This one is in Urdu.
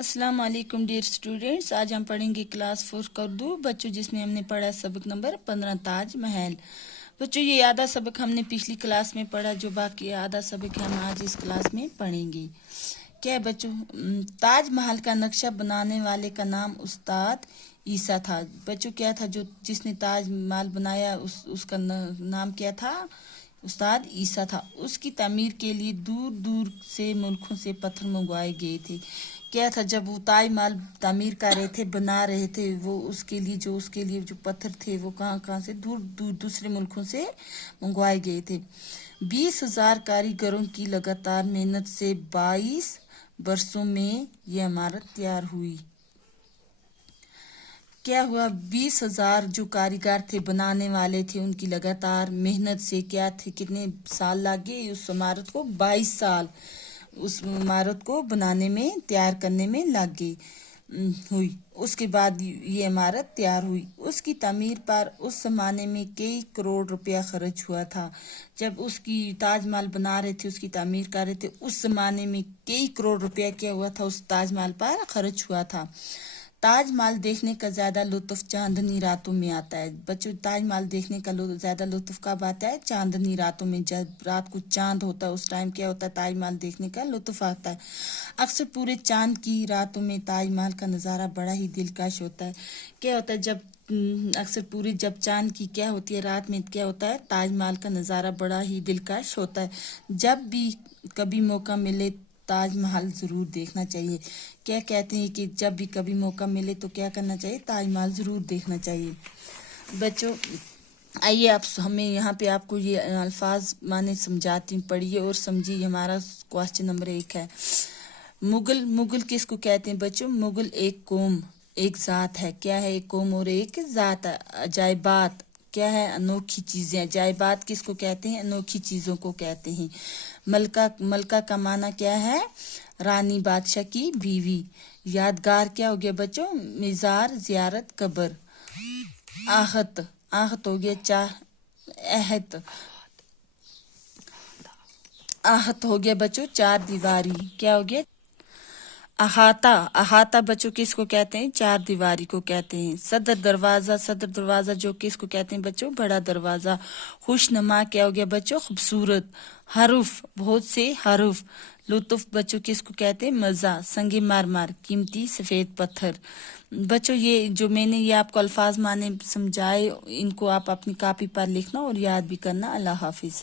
السلام علیکم ڈیئر اسٹوڈینٹس، آج ہم پڑھیں گے کلاس 4 کا اردو بچوں، جس میں ہم نے پڑھا سبق نمبر 15 تاج محل۔ بچوں یہ آدھا سبق ہم نے پچھلی کلاس میں پڑھا، جو باقی آدھا سبق ہم آج اس کلاس میں پڑھیں گے۔ کیا ہے بچوں؟ تاج محل کا نقشہ بنانے والے کا نام استاد عیسیٰ تھا۔ بچوں کیا تھا جس نے تاج محل بنایا، اس کا نام کیا تھا؟ استاد عیسیٰ تھا۔ اس کی تعمیر کے لیے دور دور سے ملکوں سے پتھر منگوائے گئے تھے۔ کیا تھا؟ جب وہ تاج محل تعمیر کر رہے تھے، بنا رہے تھے، وہ اس کے لیے جو پتھر تھے وہ کہاں سے دور دوسرے ملکوں سے منگوائے گئے تھے۔ 20,000 کاریگروں کی لگاتار محنت سے 22 برسوں میں یہ عمارت تیار ہوئی۔ کیا ہوا؟ 20,000 جو کاریگر تھے، بنانے والے تھے، ان کی لگاتار محنت سے کیا تھے، کتنے سال لگ گئے اس عمارت کو؟ 22 سال اس عمارت کو بنانے میں، تیار کرنے میں لگ گئی ہوئی۔ اس کے بعد یہ عمارت تیار ہوئی۔ اس کی تعمیر پر اس زمانے میں کئی کروڑ روپیہ خرچ ہوا تھا۔ جب اس کی تاج محل بنا رہے تھے، اس کی تعمیر کر رہے تھے، اس زمانے میں کئی کروڑ روپیہ کیا ہوا تھا؟ اس تاج محل پر خرچ ہوا تھا۔ تاج محل دیکھنے کا زیادہ لطف چاندنی راتوں میں آتا ہے۔ بچوں تاج محل دیکھنے کا زیادہ لطف کب آتا ہے؟ چاندنی راتوں میں، جب رات کو چاند ہوتا ہے اس ٹائم کیا ہوتا ہے؟ تاج محل دیکھنے کا لطف آتا ہے۔ اکثر پورے چاند کی راتوں میں تاج محل کا نظارہ بڑا ہی دلکش ہوتا ہے۔ کیا ہوتا ہے؟ جب چاند کی کیا ہوتی ہے رات میں، کیا ہوتا ہے؟ تاج محل کا نظارہ بڑا ہی دلکش ہوتا ہے۔ جب بھی کبھی موقع ملے تاج محل ضرور دیکھنا چاہیے۔ کیا کہتے ہیں کہ جب بھی کبھی موقع ملے تو کیا کرنا چاہیے؟ تاج محل ضرور دیکھنا چاہیے۔ بچوں آئیے ہمیں یہاں پہ آپ کو یہ الفاظ معنی سمجھاتی ہوں، پڑھیے اور سمجھیے۔ ہمارا کوسچن نمبر 1 ہے، مغل کس کو کہتے ہیں بچوں؟ مغل ایک قوم، ایک ذات ہے۔ کیا ہے؟ ایک قوم اور ایک ذات ہے۔ عجائبات کیا ہے؟ انوکھی چیزیں۔ عجائبات کس کو کہتے ہیں؟ انوکھی چیزوں کو کہتے ہیں۔ ملکہ کا معنی کیا ہے؟ رانی، بادشاہ کی بیوی۔ یادگار کیا ہو گیا بچوں؟ مزار، زیارت، قبر۔ آہت ہو گیا آہت ہو گیا بچوں چار دیواری۔ کیا ہو گیا؟ احاطہ بچوں کس کو کہتے ہیں؟ چار دیواری کو کہتے ہیں۔ صدر دروازہ جو کس کو کہتے ہیں بچوں؟ بڑا دروازہ۔ خوش نما کیا ہو گیا بچوں؟ خوبصورت۔ حرف بہت سے حرف۔ لطف بچوں کس کو کہتے ہیں؟ مزہ۔ سنگ مرمر قیمتی سفید پتھر۔ بچوں یہ جو میں نے یہ آپ کو الفاظ معنی سمجھائے، ان کو آپ اپنی کاپی پر لکھنا اور یاد بھی کرنا۔ اللہ حافظ۔